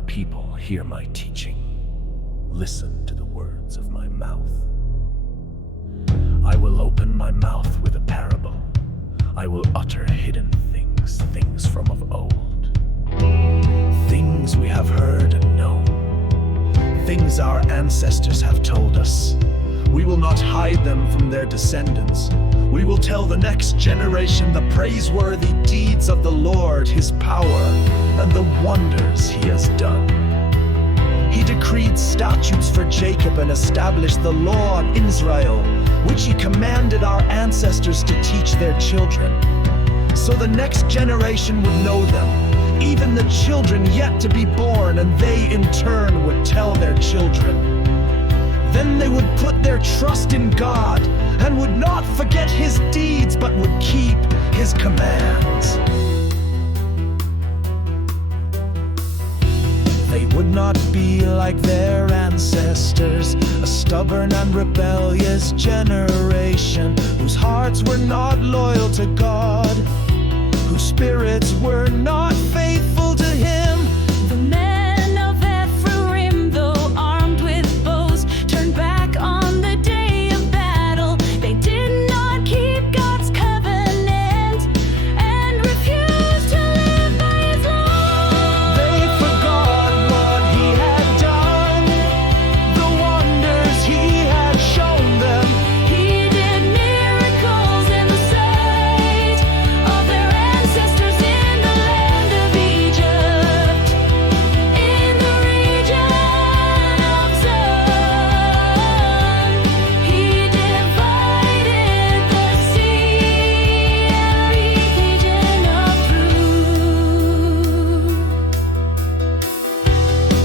my people, hear my teaching. Listen to the words of my mouth. I will open my mouth with a parable. I will utter hidden things, things from of old. Things we have heard and known. Things our ancestors have told us. We will not hide them from their descendants. We will tell the next generation the praiseworthy deeds of the Lord, His power, and the wonders He has done. He decreed statutes for Jacob and established the law on Israel, which He commanded our ancestors to teach their children, so the next generation would know them, even the children yet to be born, and they in turn would tell their children. Then they would put their trust in God and would not forget His deeds, but would keep His commands. They would not be like their ancestors, a stubborn and rebellious generation, whose hearts were not loyal to God, whose spirits were not faithful to Him. The men of Ephraim, though armed with bows, turned back on the day of battle. They did not keep God's covenant and refused to live by His law. They forgot what He had done, the wonders He had shown them. He did miracles in the sight of their ancestors in the land of Egypt, in the region of Zon. He divided the sea and region of Ruth.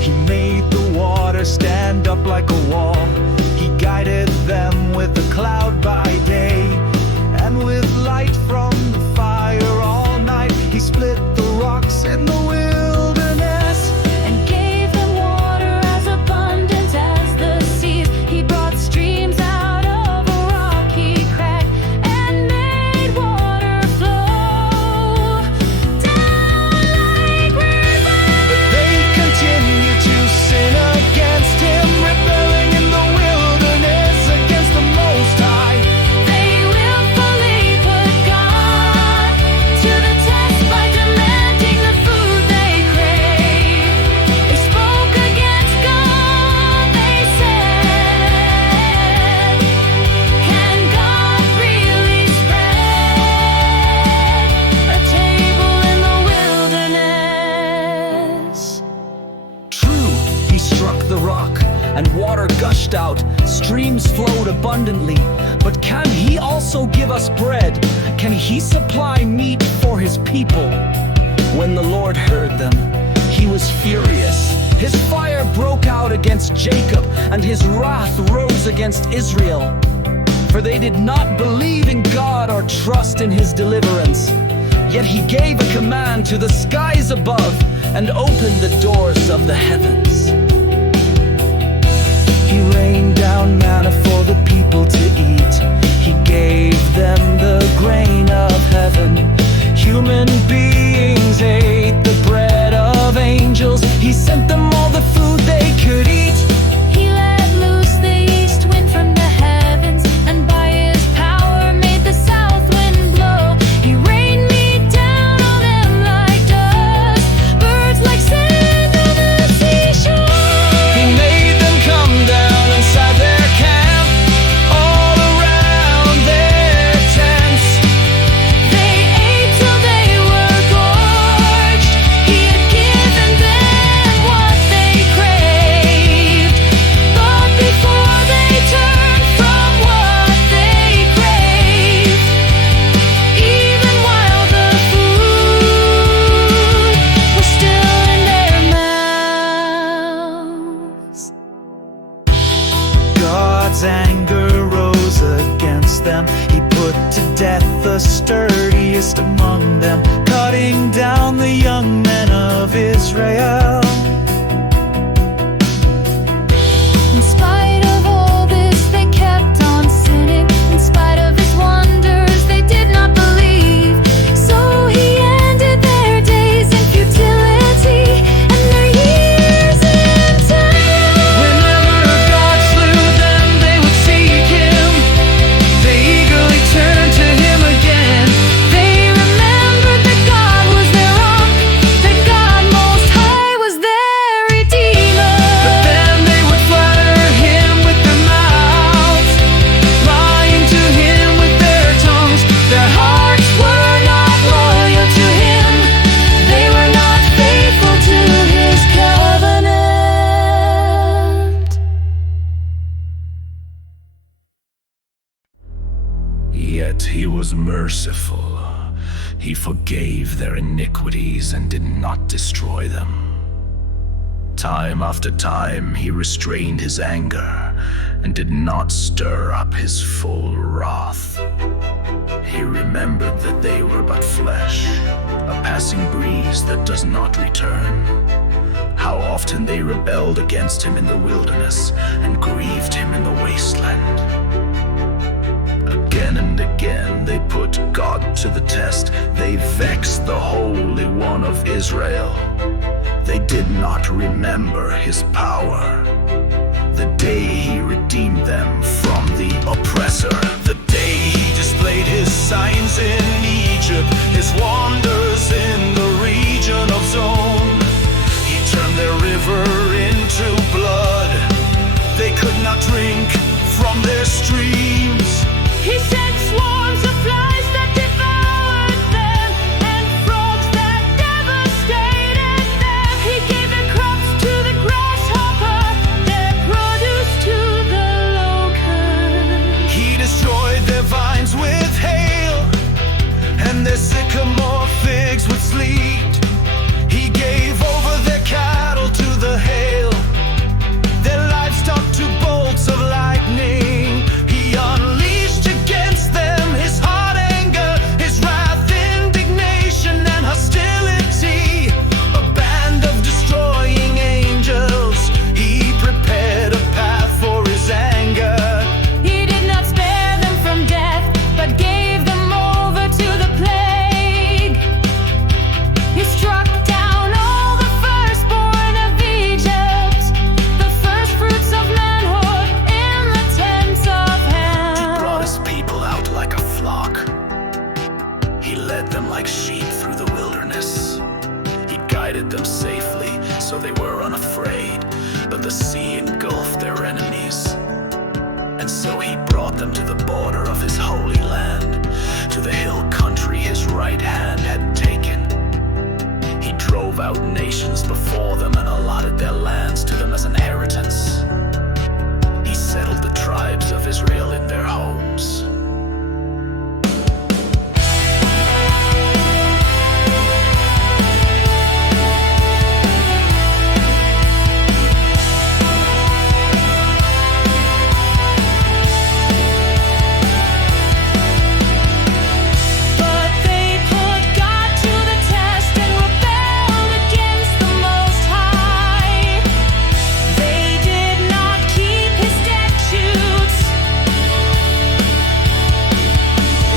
He made the water stand up like a wall. He guided them with a cloud by day, and with light from the fire all night. He split the rocks in the wilderness. And gave them water as abundant as the seas. He brought streams out of a rocky crack and made water flow down like rivers. But they continued to sin against Him, rebelling in the wilderness against the Most High. They willfully put God to the test by demanding the food they crave. They spoke against God, they said, "Can God really spread a table in the wilderness?" True, He struck the rock, and water gushed out, streams flowed abundantly. But can He also give us bread? Can He supply meat for His people? When the Lord heard them, He was furious. His fire broke out against Jacob, and His wrath rose against Israel. For they did not believe in God or trust in His deliverance. Yet He gave a command to the skies above and opened the doors of the heavens. He rained down manna for the people to eat. He gave them the grain of heaven. Human beings ate the bread of angels. He sent them all the food they could eat. He let loose the east wind from the heavens, and by His power made the south wind blow. He rained meat down on them like dust, birds like sand on the seashore. He made them come down inside their camp, all around their tents. They ate till they were gorged. He had given them what they craved. But before they turned from what they craved, even while the food was still in their mouths. God's anger rose against them. He put to death the sturdiest among them, cutting down the young men of Israel. In spite of all this, they kept on sinning. In spite of His wonders, they did not believe. So He ended their days in futility, and their years was merciful. He forgave their iniquities and did not destroy them. Time after time, he restrained his anger and did not stir up his full wrath. He remembered that they were but flesh, a passing breeze that does not return. How often they rebelled against him in the wilderness and grieved him in the wasteland. Again and again they put God to the test. They vexed the Holy One of Israel. They did not remember his power, the day he redeemed them from the oppressor, the day he displayed his signs in Egypt, his wonders in the region of Zone. He turned their river into blood. They could not drink from their streams. He sent swarms of flies that devoured them and frogs that devastated them. He gave their crops to the grasshopper, their produce to the locust. He destroyed their vines with hail and their sycamore figs with sleet. He gave over their cattle to the hail, their livestock to bolts of lightning. He unleashed against them his hot anger, his wrath, indignation, and hostility. A band of destroying angels, he prepared a path for his anger. He did not spare them from death, but gave them over to the plague. He struck down all the firstborn of Egypt, the first fruits of manhood in the tents of He brought hell. his people out like a flock. He led them like sheep through the wilderness. He guided them safely, so they were unafraid. But the sea engulfed their enemies. And so he brought them to the border of his holy land, to the hill country his right hand had taken. He drove out nations before them and allotted their lands to them as inheritance. He settled the tribes of Israel in their homes. But they put God to the test and rebelled against the Most High. They did not keep his statutes.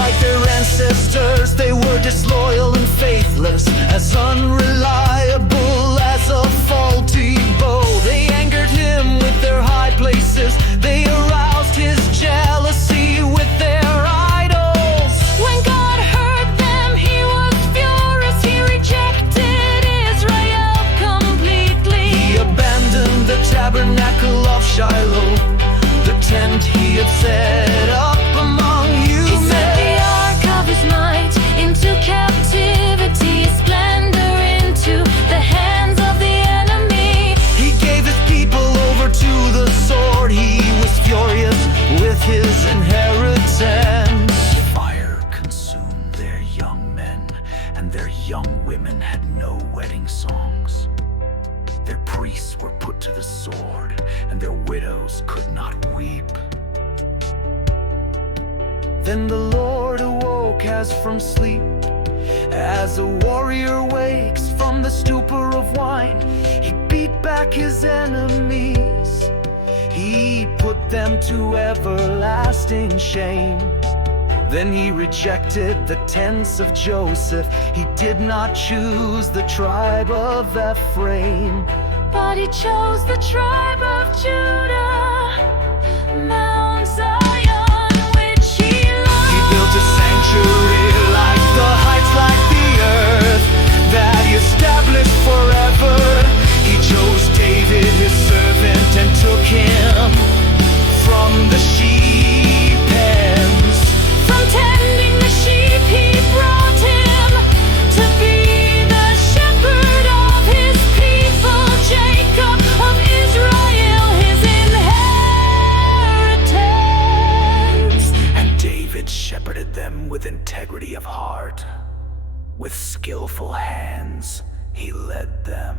Like their ancestors, they were disloyal and faithless, as unreliable as a faulty bow. They angered him with their high places. They aroused his jealousy with their idols. When God heard them, he was furious. He rejected Israel completely. He abandoned the tabernacle of Shiloh, the tent he had set up among you He sent men. the ark of his might into captivity, his splendor into the hands of the enemy. He gave his people over to the sword. He was furious with his inheritance. Fire consumed their young men, and their young women had no wedding songs. Their priests were put to the sword, and their widows could not weep. Then the Lord awoke as from sleep, as a warrior wakes from the stupor of wine. He beat back his enemies. He put them to everlasting shame. Then he rejected the tents of Joseph. He did not choose the tribe of Ephraim. But he chose the tribe of Judah, Mount Zion, which he loved. He built a sanctuary like the heights, like the earth, that he established forever. He chose David, his servant, and took him from the sheep pens. From tending the sheep, he brought him to be the shepherd of his people, Jacob of Israel, his inheritance. And David shepherded them with an With skillful hands, he led them.